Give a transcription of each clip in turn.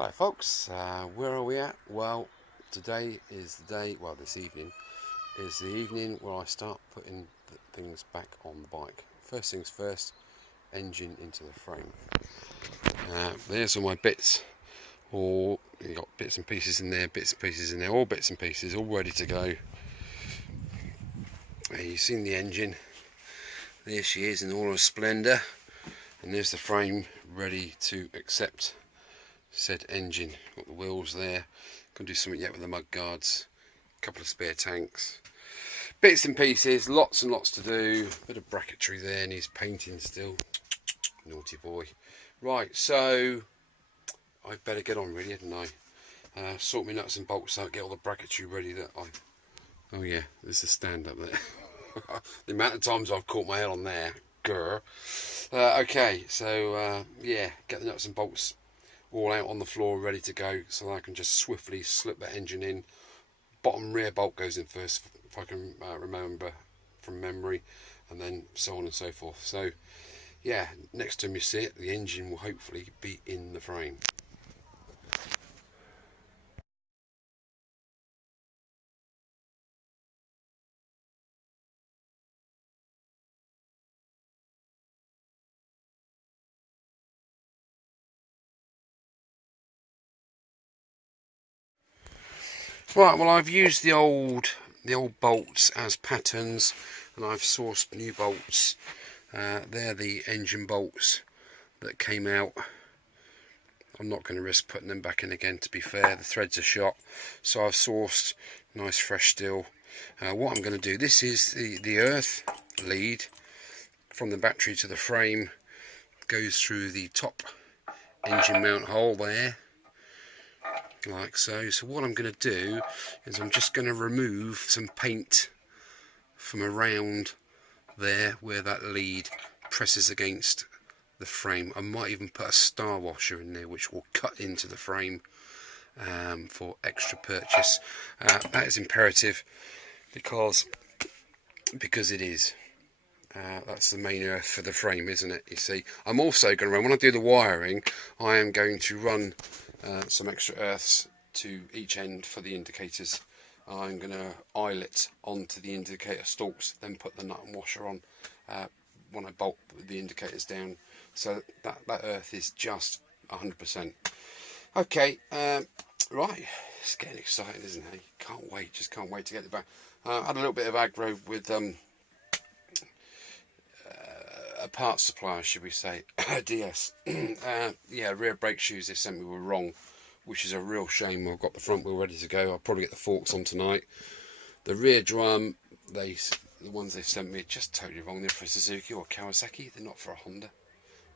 Hello folks, where are we at? Well, today is the day, well this evening is the evening where I start putting things back on the bike. First things first, engine into the frame. There's all my bits, all you got bits and pieces in there, bits and pieces in there, all bits and pieces, all ready to go. You've seen the engine, there she is in all her splendour, and there's the frame ready to accept said engine. Got the wheels there, can do something yet with the mud guards, a couple of spare tanks, bits and pieces, lots and lots to do. Bit of bracketry there, needs painting still, naughty boy. Right, so I better get on really, hadn't I? Sort my nuts and bolts out, get all the bracketry ready that I... Oh yeah, there's a stand up there. The amount of times I've caught my head on there, grr. Okay, so yeah, get the nuts and bolts all out on the floor ready to go, so that I can just swiftly slip that engine in. Bottom rear bolt goes in first if I can remember from memory, and then so on and so forth. So yeah, next time you see it, the engine will hopefully be in the frame. Right, well I've used the old bolts as patterns, and I've sourced new bolts. They're the engine bolts that came out. I'm not going to risk putting them back in again, to be fair. The threads are shot, so I've sourced nice fresh steel. What I'm going to do, this is the earth lead from the battery to the frame, goes through the top engine mount hole there, like so. So what I'm going to do is I'm just going to remove some paint from around there where that lead presses against the frame. I might even put a star washer in there which will cut into the frame for extra purchase. That is imperative because it is. That's the main earth for the frame, isn't it? You see, I'm also going to run, when I do the wiring, I am going to run some extra earths to each end for the indicators. I'm going to eyelet onto the indicator stalks, then put the nut and washer on when I bolt the indicators down, so that earth is just 100%. Okay, right, it's getting exciting, isn't it? Can't wait, just can't wait to get it back. I had a little bit of aggro with a parts supplier, should we say, DS. Yeah, rear brake shoes they sent me were wrong, which is a real shame. I've got the front wheel ready to go. I'll probably get the forks on tonight. The rear drum, the ones they sent me are just totally wrong. They're for Suzuki or Kawasaki, they're not for a Honda,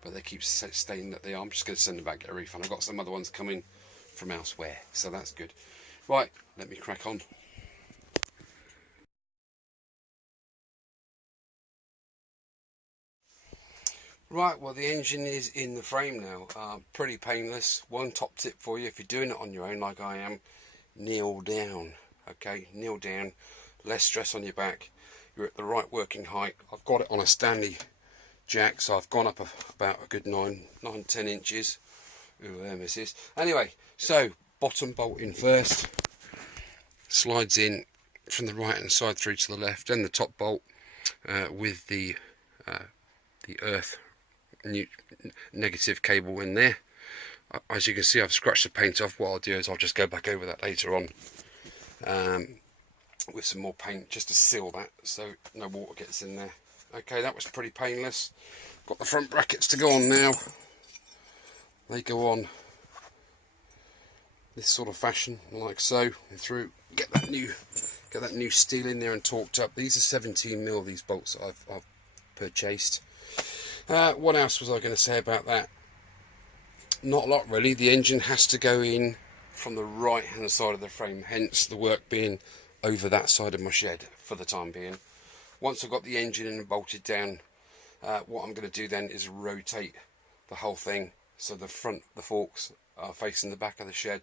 but they keep stating that they are. I'm just going to send them back, get a refund. I've got some other ones coming from elsewhere, so that's good. Right, let me crack on. Right, well the engine is in the frame now. Pretty painless. One top tip for you, if you're doing it on your own like I am, kneel down. Okay, kneel down, less stress on your back. You're at the right working height. I've got it on a Stanley jack, so I've gone up about a good 9-10 inches. Ooh, there misses. Anyway, so bottom bolt in first, slides in from the right hand side through to the left, then the top bolt with the earth negative cable in there. As you can see, I've scratched the paint off. What I'll do is I'll just go back over that later on with some more paint just to seal that so no water gets in there. Okay, that was pretty painless. Got the front brackets to go on now. They go on this sort of fashion, like so, through. Get that new steel in there and torqued up. These are 17mm, these bolts that I've purchased. What else was I going to say about that? Not a lot really. The engine has to go in from the right hand side of the frame, hence the work being over that side of my shed for the time being. Once I've got the engine in and bolted down, what I'm going to do then is rotate the whole thing so the forks are facing the back of the shed,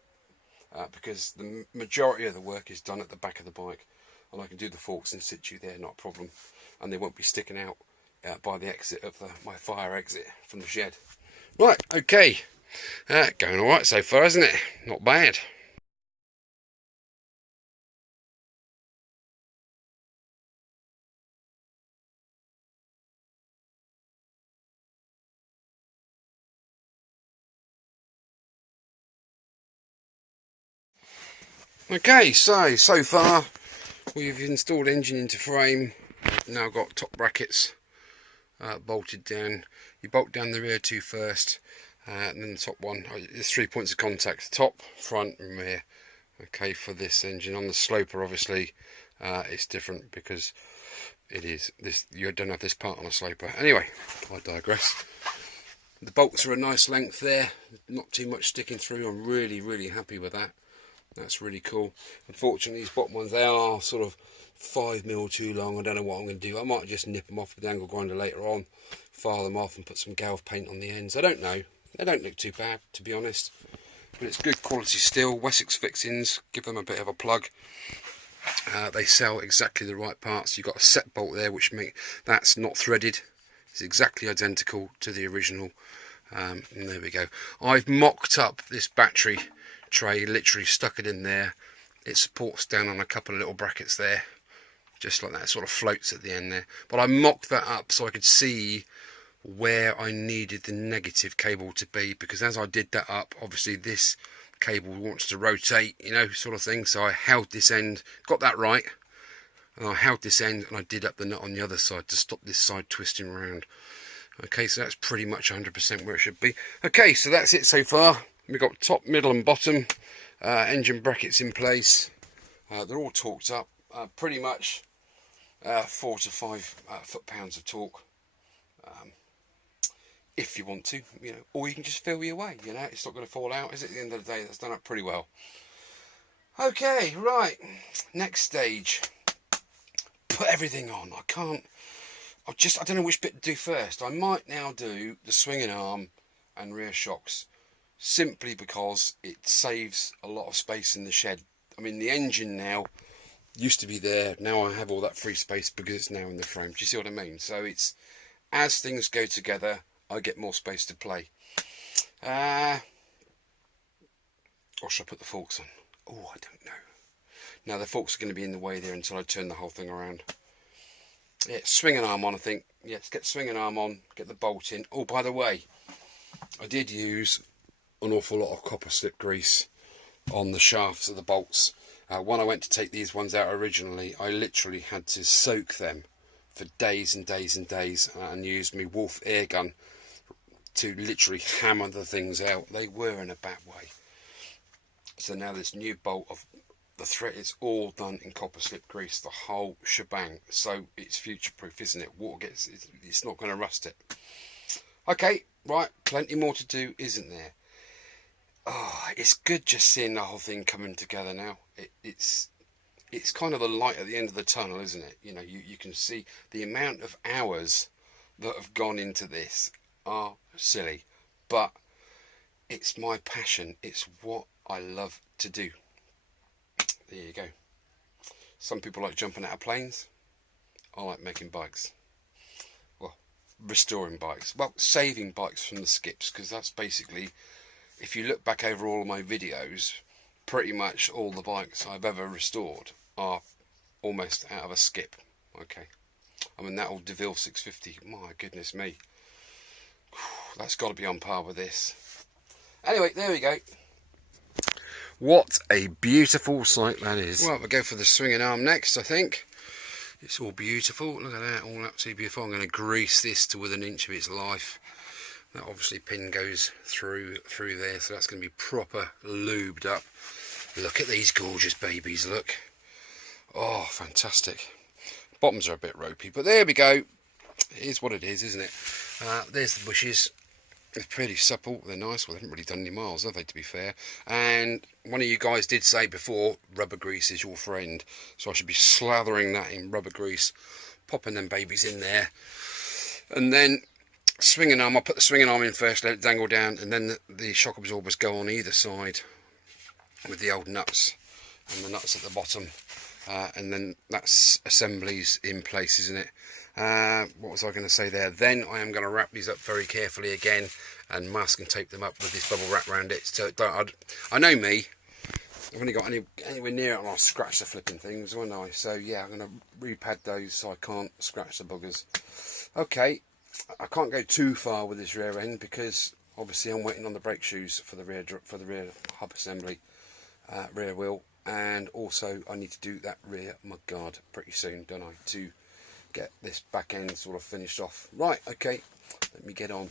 because the majority of the work is done at the back of the bike, and I can do the forks in situ there, not a problem, and they won't be sticking out by the exit of my fire exit from the shed. Right, okay, Going alright so far, isn't it? Not bad. Okay, so far we've installed engine into frame. Now got top brackets bolted down. You bolt down the rear two first, and then the top one. There's 3 points of contact: top, front, and rear. Okay, for this engine. On the sloper, obviously, it's different because it is this. You don't have this part on a sloper. Anyway, I digress. The bolts are a nice length there. Not too much sticking through. I'm really happy with that. That's really cool. Unfortunately, these bottom ones, they are sort of 5mm too long. I don't know what I'm going to do. I might just nip them off with the angle grinder later on, file them off and put some Galv paint on the ends. I don't know. They don't look too bad, to be honest. But it's good quality steel. Wessex fixings, give them a bit of a plug. They sell exactly the right parts. You've got a set bolt there, which that's not threaded. It's exactly identical to the original. And there we go. I've mocked up this battery tray, literally stuck it in there. It supports down on a couple of little brackets there, just like that. It sort of floats at the end there. But I mocked that up so I could see where I needed the negative cable to be, because as I did that up, obviously this cable wants to rotate, you know, sort of thing. So I held this end, got that right, and I held this end and I did up the nut on the other side to stop this side twisting around. Okay, so that's pretty much 100% where it should be. Okay, so that's it so far. We've got top, middle and bottom engine brackets in place. They're all torqued up, pretty much 4 to 5 foot-pounds of torque. If you want to, you know, or you can just feel your way, you know, it's not going to fall out, is it? At the end of the day, that's done up pretty well. Okay, right, next stage. Put everything on. I don't know which bit to do first. I might now do the swinging arm and rear shocks, simply because it saves a lot of space in the shed. I mean, the engine now used to be there. Now I have all that free space because it's now in the frame. Do you see what I mean? So it's, as things go together, I get more space to play. Or should I put the forks on? Oh, I don't know. Now the forks are going to be in the way there until I turn the whole thing around. Yeah, swinging arm on, I think. Yeah, let's get swinging arm on, get the bolt in. Oh, by the way, I did use an awful lot of copper slip grease on the shafts of the bolts. When I went to take these ones out originally, I literally had to soak them for days and days and days, and used my Wolf air gun to literally hammer the things out. They were in a bad way. So now this new bolt of the thread is all done in copper slip grease, the whole shebang. So it's future proof, isn't it? Water gets, it's not going to rust it. Okay, right, plenty more to do, isn't there? Oh, it's good just seeing the whole thing coming together now. It's kind of the light at the end of the tunnel, isn't it? You know, you can see the amount of hours that have gone into this are silly, but it's my passion. It's what I love to do. There you go. Some people like jumping out of planes. I like making bikes. Well, restoring bikes. Well, saving bikes from the skips, because that's basically, if you look back over all of my videos, pretty much all the bikes I've ever restored are almost out of a skip. Okay. I mean, that old DeVille 650, my goodness me. That's got to be on par with this. Anyway, there we go. What a beautiful sight that is. Well, we'll go for the swinging arm next, I think. It's all beautiful. Look at that, all absolutely beautiful. I'm going to grease this to within an inch of its life. That obviously pin goes through there, so that's going to be proper lubed up. Look at these gorgeous babies, look. Oh, fantastic. Bottoms are a bit ropey, but there we go. It is what it is, isn't it? There's the bushes. They're pretty supple, they're nice. Well, they haven't really done any miles, have they, to be fair? And one of you guys did say before, rubber grease is your friend. So I should be slathering that in rubber grease, popping them babies in there. And then swinging arm, I'll put the swinging arm in first, let it dangle down, and then the shock absorbers go on either side with the old nuts and the nuts at the bottom. And then that's assemblies in place, isn't it? What was I going to say there? Then I am going to wrap these up very carefully again and mask and tape them up with this bubble wrap around it. So I know me. I've only got anywhere near it and I'll scratch the flipping things, won't I? So yeah, I'm going to repad those so I can't scratch the buggers. Okay, I can't go too far with this rear end because obviously I'm waiting on the brake shoes for the rear hub assembly, rear wheel, and also I need to do that rear mudguard pretty soon, don't I, to get this back end sort of finished off. Right, okay, let me get on.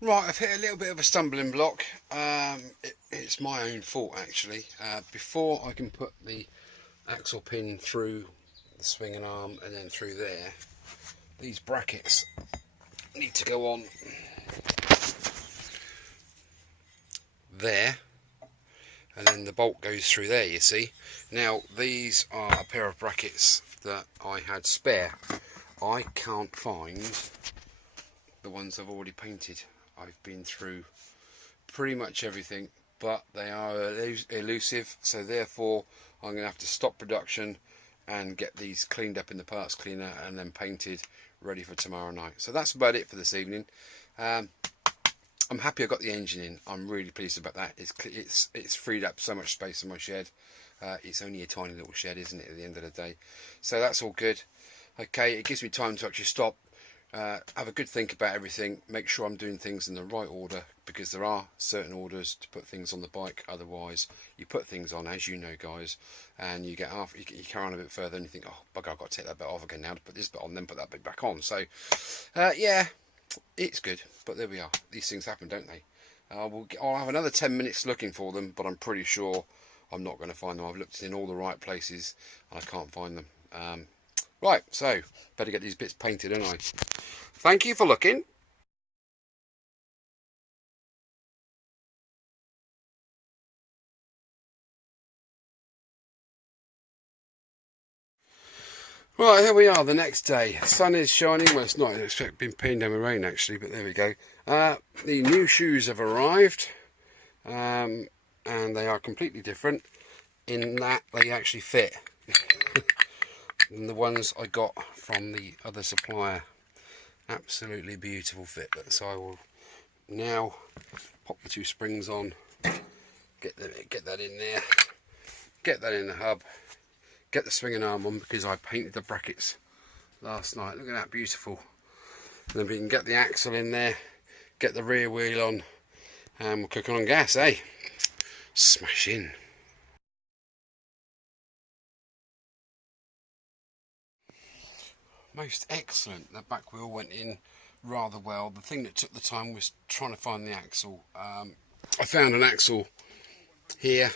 Right, I've hit a little bit of a stumbling block. It's my own fault actually. Before I can put the axle pin through the swinging arm and then through there, these brackets need to go on there, and then the bolt goes through there, you see. Now these are a pair of brackets that I had spare. I can't find the ones I've already painted. I've been through pretty much everything, but they are elusive, so therefore I'm going to have to stop production and get these cleaned up in the parts cleaner and then painted, ready for tomorrow night. So that's about it for this evening. I'm happy I got the engine in. I'm really pleased about that. It's freed up so much space in my shed. It's only a tiny little shed, isn't it, at the end of the day? So that's all good. Okay, it gives me time to actually stop, have a good think about everything, make sure I'm doing things in the right order, because there are certain orders to put things on the bike. Otherwise you put things on, as you know guys, and you get off, you carry on a bit further and you think, oh bugger, I've got to take that bit off again now to put this bit on, then put that bit back on. So yeah, it's good, but there we are. These things happen, don't they? I'll have another 10 minutes looking for them, but I'm pretty sure I'm not going to find them. I've looked in all the right places and I can't find them. Right, so better get these bits painted, don't I? Thank you for looking. Right, here we are, the next day. The sun is shining. Well, it's not. It's been peeing down with rain actually, but there we go. The new shoes have arrived, and they are completely different in that they actually fit than the ones I got from the other supplier. Absolutely beautiful fit. So I will now pop the two springs on, get that in there, get that in the hub, get the swinging arm on because I painted the brackets last night. Look at that, beautiful. And then we can get the axle in there, get the rear wheel on, and we're cooking on gas, eh? Smash in. Most excellent. That back wheel went in rather well. The thing that took the time was trying to find the axle. I found an axle here,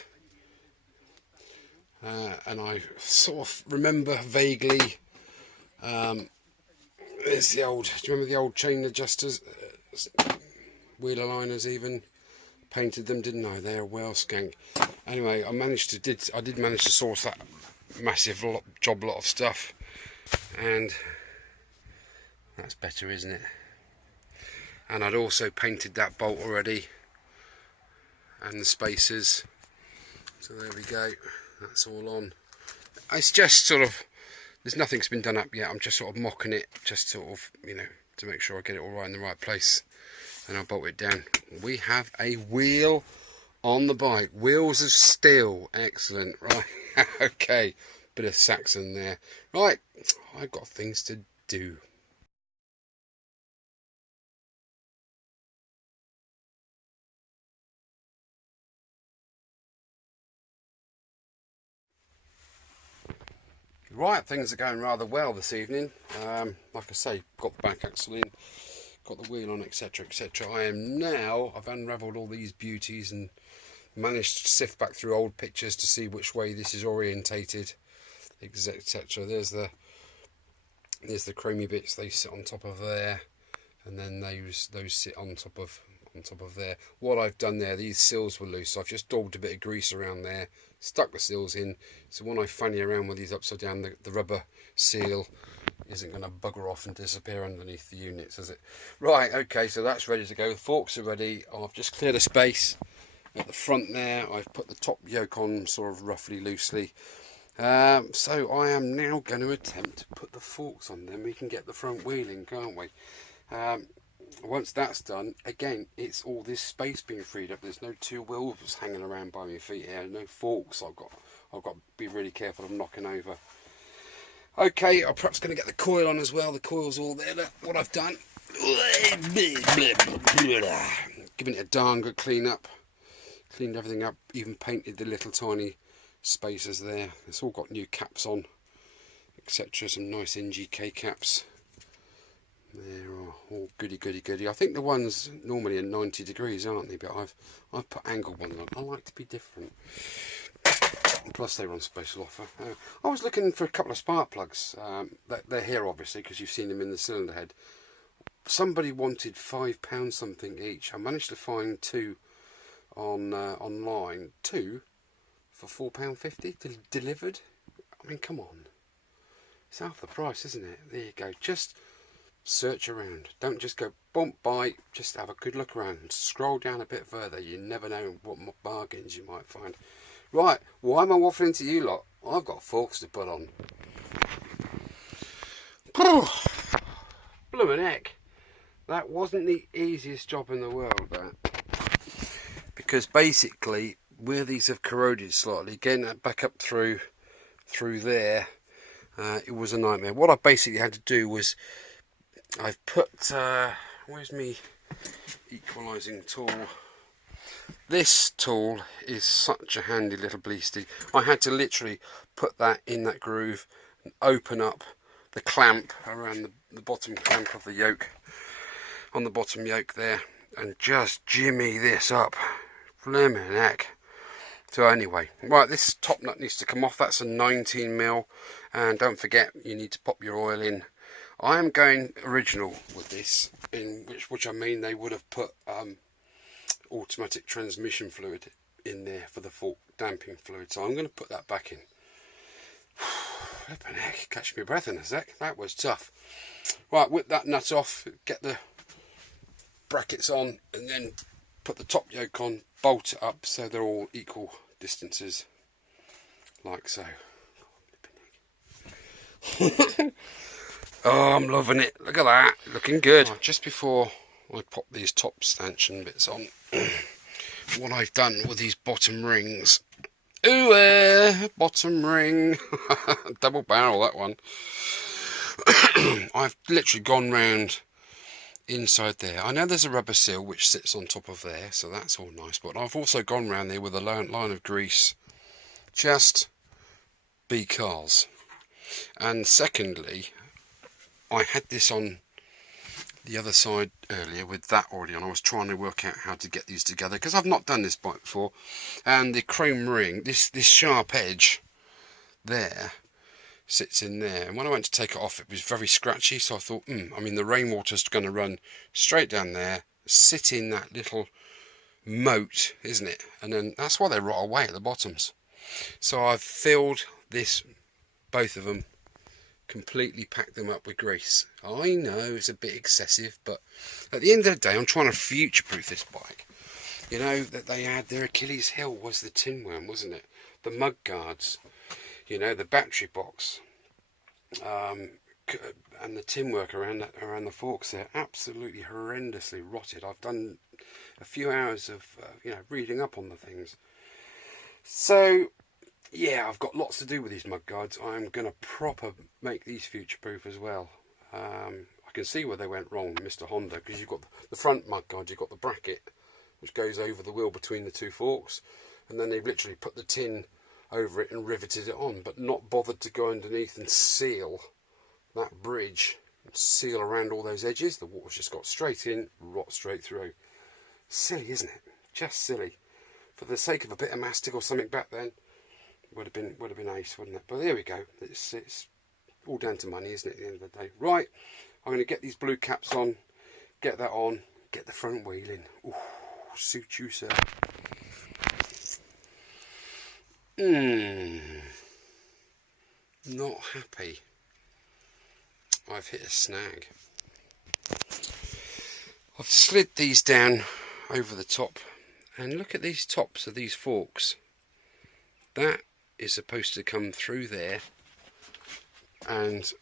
and I sort of remember vaguely. There's the old. Do you remember the old chain adjusters, wheel aligners? Even painted them, didn't I? They're well skank. Anyway, I did manage to source that massive job lot of stuff. And that's better, isn't it? And I'd also painted that bolt already and the spacers, so there we go, that's all on. It's just sort of, there's nothing's been done up yet. I'm just sort of mocking it, just sort of, you know, to make sure I get it all right in the right place, and I'll bolt it down. We have a wheel on the bike, wheels of steel. Excellent. Right. Okay, bit of Saxon there. Right, I've got things to do. Right, things are going rather well this evening. Like I say, got the back axle in, got the wheel on, etc, etc. I've unravelled all these beauties and managed to sift back through old pictures to see which way this is orientated, etc. There's the chromy bits, they sit on top of there, and then those sit on top of there. What I've done there, these seals were loose, so I've just daubed a bit of grease around there, stuck the seals in, so when I fanny around with these upside down, the rubber seal isn't going to bugger off and disappear underneath the units, is it? Right, okay, so that's ready to go. The forks are ready. I've just cleared a space at the front there. I've put the top yoke on sort of roughly loosely, So I am now going to attempt to put the forks on them. We can get the front wheel in, can't we? Once that's done, again, it's all this space being freed up. There's no two wheels hanging around by my feet here. No forks. I've got to be really careful of knocking over. Okay, I'm perhaps going to get the coil on as well. The coil's all there. Look what I've done. Giving it a darn good clean up. Cleaned everything up. Even painted the little tiny spaces there. It's all got new caps on, etc. Some nice NGK caps. They're all goody. I think the ones normally are 90 degrees, aren't they? But I've put angle ones on. I like to be different. Plus they're on special offer. I was looking for a couple of spark plugs. They're here obviously because you've seen them in the cylinder head. Somebody wanted £5 something each. I managed to find two on online. Two for £4.50 delivered. I mean, come on. It's half the price, isn't it? There you go. Just search around. Don't just go bump by. Just have a good look around. Scroll down a bit further. You never know what bargains you might find. Right, why am I waffling to you lot? I've got forks to put on. Bloomin' heck. That wasn't the easiest job in the world, that. Because basically, where these have corroded slightly, getting that back up through there, it was a nightmare. What I basically had to do was, I've put, where's me equalising tool? This tool is such a handy little beastie. I had to literally put that in that groove and open up the clamp around the bottom clamp of the yoke, on the bottom yoke there, and just jimmy this up. Blimmin' heck. So anyway, right, this top nut needs to come off. That's a 19mm, and don't forget you need to pop your oil in. I am going original with this, in which I mean they would have put automatic transmission fluid in there for the fork damping fluid, so I'm going to put that back in. Flippin' heck, catch my breath in a sec. That was tough. Right, whip that nut off, get the brackets on, and then put the top yoke on, bolt it up so they're all equal distances, like so. Oh, I'm loving it. Look at that, looking good. Right, just before I pop these top stanchion bits on, what I've done with these bottom rings, bottom ring, double barrel that one. I've literally gone round inside there. I know there's a rubber seal which sits on top of there, so that's all nice, but I've also gone round there with a line of grease, just because. And secondly, I had this on the other side earlier with that already on. I was trying to work out how to get these together because I've not done this bike before, and the chrome ring, this sharp edge there sits in there, and when I went to take it off it was very scratchy, so I thought I mean the rainwater's going to run straight down there, sit in that little moat, isn't it, and then that's why they rot away at the bottoms. So I've filled this, both of them, completely packed them up with grease. I know it's a bit excessive, but at the end of the day I'm trying to future-proof this bike. You know that they had their Achilles heel was the tin worm, wasn't it? The mud guards, you know, the battery box, and the tin work around the forks there, absolutely horrendously rotted. I've done a few hours of you know, reading up on the things. So yeah, I've got lots to do with these mud guards. I'm going to proper make these future-proof as well. I can see where they went wrong, Mr. Honda, because you've got the front mud guard, you've got the bracket which goes over the wheel between the two forks, and then they've literally put the tin over it and riveted it on, but not bothered to go underneath and seal that bridge, and seal around all those edges. The water's just got straight in, rot straight through. Silly, isn't it? Just silly. For the sake of a bit of mastic or something back then, would have been ace, wouldn't it? But there we go. It's all down to money, isn't it, at the end of the day? Right, I'm going to get these blue caps on, get that on, get the front wheel in. Ooh, suit you, sir. Not happy. I've hit a snag. I've slid these down over the top, and look at these tops of these forks. That is supposed to come through there and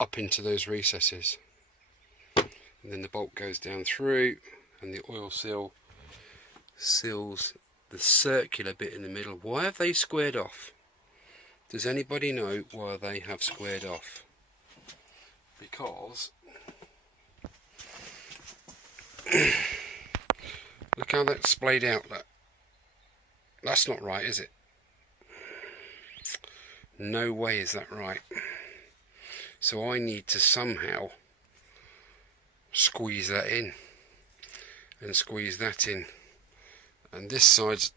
up into those recesses, and then the bolt goes down through, and the oil seal seals the circular bit in the middle. Why have they squared off? Does anybody know why they have squared off? Because look how that's splayed out. Look. That's not right, is it? No way is that right. So I need to somehow squeeze that in and squeeze that in, and this side's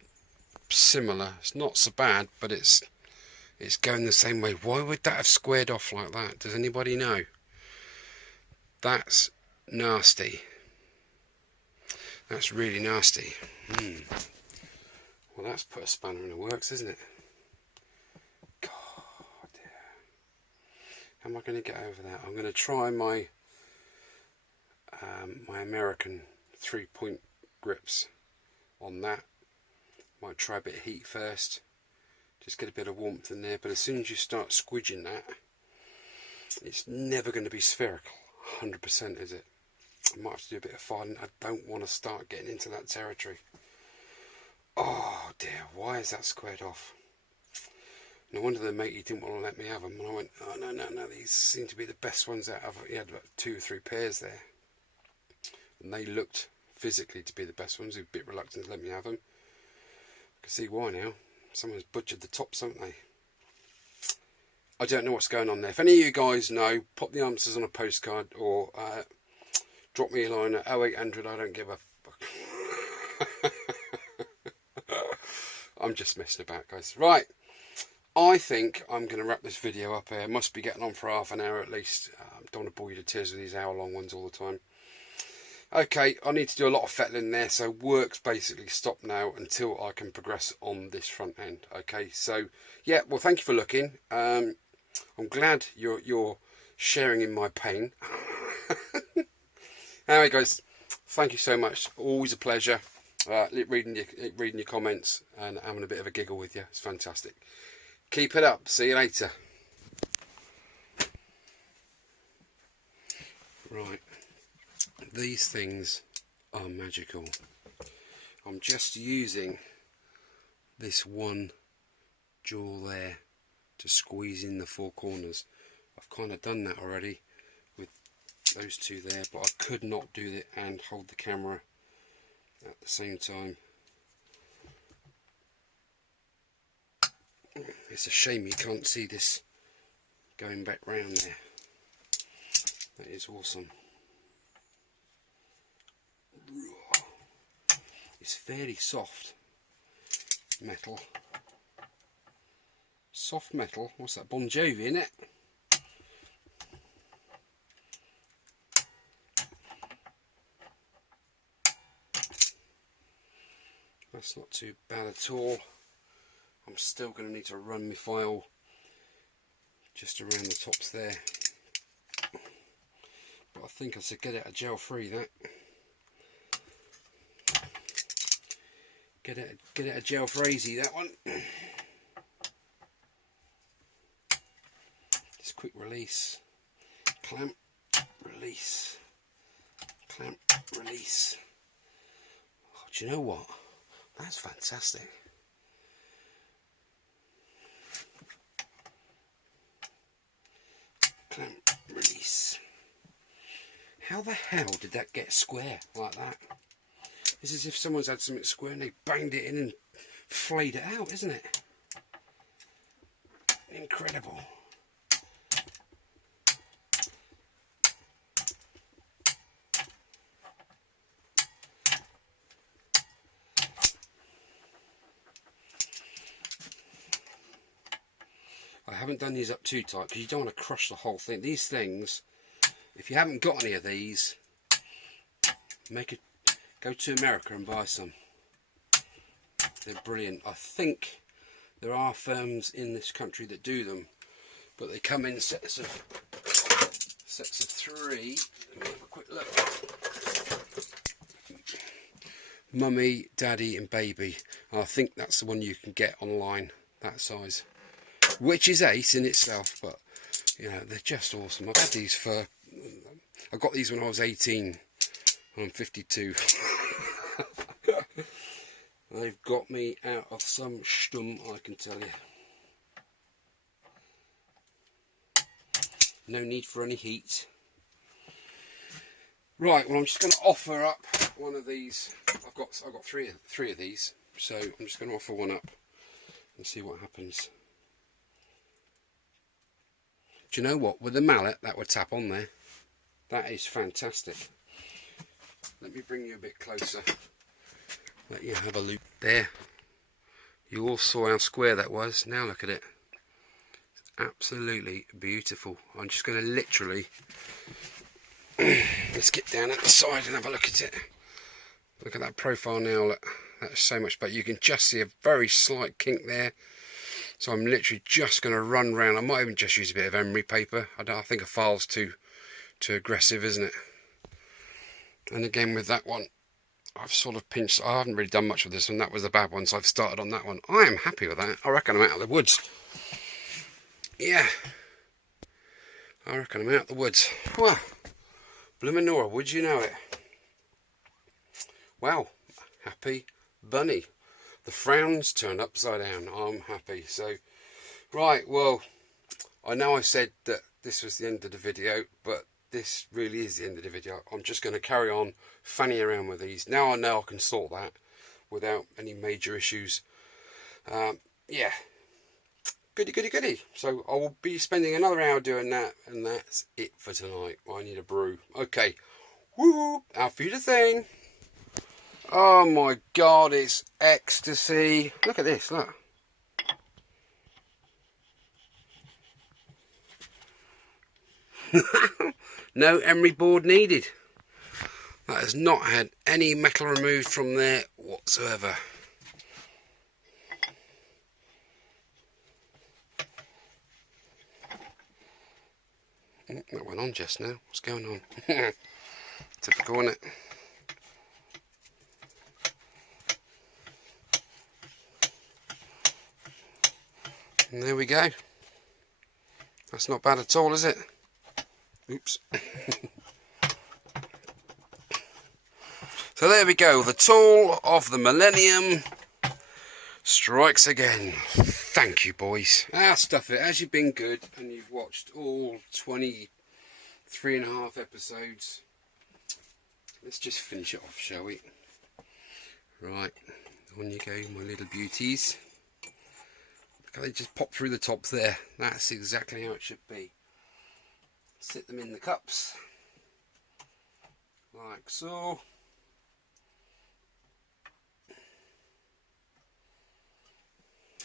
similar. It's not so bad, but it's going the same way. Why would that have squared off like that? Does anybody know? That's nasty. That's really nasty. Well, that's put a spanner in the works, isn't it? God, how am I going to get over that? I'm going to try my my American 3-point grips on that. Might try a bit of heat first, just get a bit of warmth in there. But as soon as you start squidging that, it's never going to be spherical, 100%, is it? I might have to do a bit of filing. I don't want to start getting into that territory. Oh dear, why is that squared off? No wonder the matey didn't want to let me have them. And I went, oh no, these seem to be the best ones out of. He had about 2 or 3 pairs there, and they looked physically to be the best ones. He was a bit reluctant to let me have them. I can see why now. Someone's butchered the tops, haven't they? I don't know what's going on there. If any of you guys know, pop the answers on a postcard, or drop me a line at 0800 I don't give a fuck. I'm just messing about, guys. Right, I think I'm going to wrap this video up here. Must be getting on for half an hour at least. Don't want to bore you to tears with these hour-long ones all the time. Okay, I need to do a lot of fettling there, so work's basically stopped now until I can progress on this front end. Okay, so yeah, well, thank you for looking. I'm glad you're sharing in my pain. Anyway, guys, thank you so much. Always a pleasure reading your comments and having a bit of a giggle with you. It's fantastic. Keep it up. See you later. Right, these things are magical. I'm just using this one jaw there to squeeze in the 4 corners. I've kind of done that already with those 2 there, but I could not do it and hold the camera at the same time. It's a shame you can't see this going back round there. That is awesome. It's fairly soft metal. Soft metal. What's that? Bon Jovi, isn't it? That's not too bad at all. I'm still going to need to run my file just around the tops there, but I think I should get it a gel free. That get it a gel frazy, that one. Just quick release, clamp, release, clamp, release. Oh, do you know what? That's fantastic. Clamp, release. How the hell did that get square like that? It's as if someone's had something square and they banged it in and flayed it out, isn't it? Incredible. I haven't done these up too tight because you don't want to crush the whole thing. These things, if you haven't got any of these, go to America and buy some. They're brilliant. I think there are firms in this country that do them, but they come in sets of 3. Let me have a quick look. Mummy, Daddy and Baby. I think that's the one you can get online. that size, which is ace in itself. But you know, they're just awesome. I've had these for, I got these when I was 18. I'm 52. They've got me out of some stum, I can tell you. No need for any heat. Right, well, I'm just going to offer up one of these. I've got three of these, so I'm just going to offer one up and see what happens. Do you know what? With the mallet, that would tap on there. That is fantastic. Let me bring you a bit closer. Let you have a look. There. You all saw how square that was. Now look at it. It's absolutely beautiful. I'm just going to literally... Let's get down at the side and have a look at it. Look at that profile now. Look, that's so much better. You can just see a very slight kink there. So I'm literally just going to run round. I might even just use a bit of emery paper. I think a file's too aggressive, isn't it? And again with that one, I've sort of pinched. I haven't really done much with this one. That was the bad one, so I've started on that one. I am happy with that. I reckon I'm out of the woods. Yeah. I reckon I'm out of the woods. Well, bloomin' Nora, would you know it? Wow, happy bunny. The frowns turned upside down. I'm happy. So, right, well, I know I said that this was the end of the video, but this really is the end of the video. I'm just going to carry on fanning around with these. Now I know I can sort that without any major issues. Yeah, goody. So I will be spending another hour doing that, and that's it for tonight. I need a brew. Okay, woo, our future thing. Oh my god, it's ecstasy. Look at this, look. No emery board needed. That has not had any metal removed from there whatsoever. That went on just now. What's going on? Typical, isn't it? And there we go. That's not bad at all, is it? Oops. So there we go. The tool of the millennium strikes again. Thank you, boys. Stuff it. As you've been good and you've watched all 23.5 episodes, let's just finish it off, shall we? Right. On you go, my little beauties. They just pop through the top there. That's exactly how it should be. Sit them in the cups like so.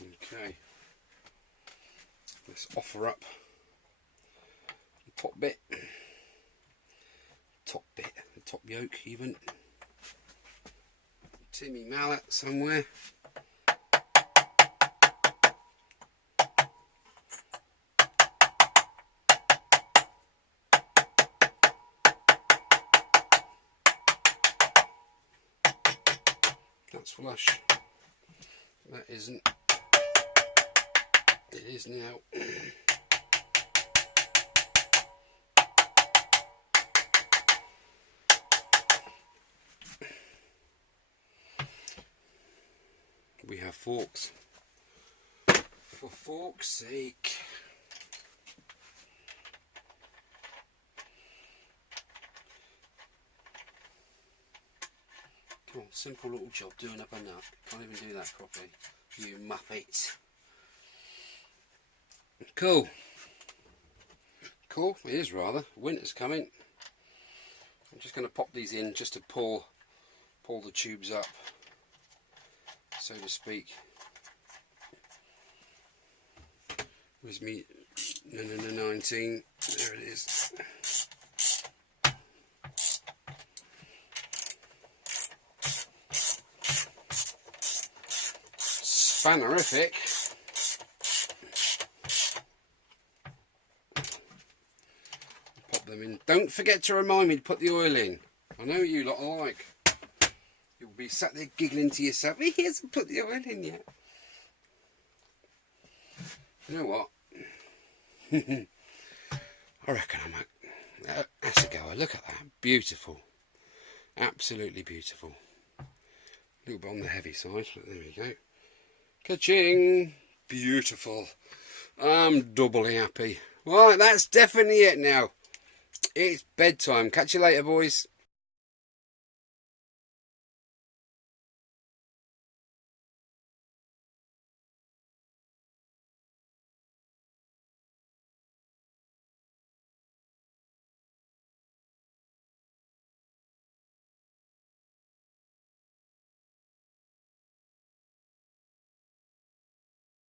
Okay, let's offer up the top bit, the top yoke even. Timmy mallet somewhere. That's flush. That isn't. It is now. We have forks. For fork's sake. Come on, simple little job doing up enough. Can't even do that properly. You muppet. Cool. Cool, it is rather. Winter's coming. I'm just going to pop these in just to pull the tubes up, so to speak. Where's me? No, 19. There it is. Spannerific. Pop them in. Don't forget to remind me to put the oil in. I know you lot are like. You'll be sat there giggling to yourself. He hasn't put the oil in yet. You know what? I reckon that's a goer. Look at that. Beautiful. Absolutely beautiful. A little bit on the heavy side, but there we go. Ka-ching! Beautiful. I'm doubly happy. Right, that's definitely it now. It's bedtime. Catch you later, boys.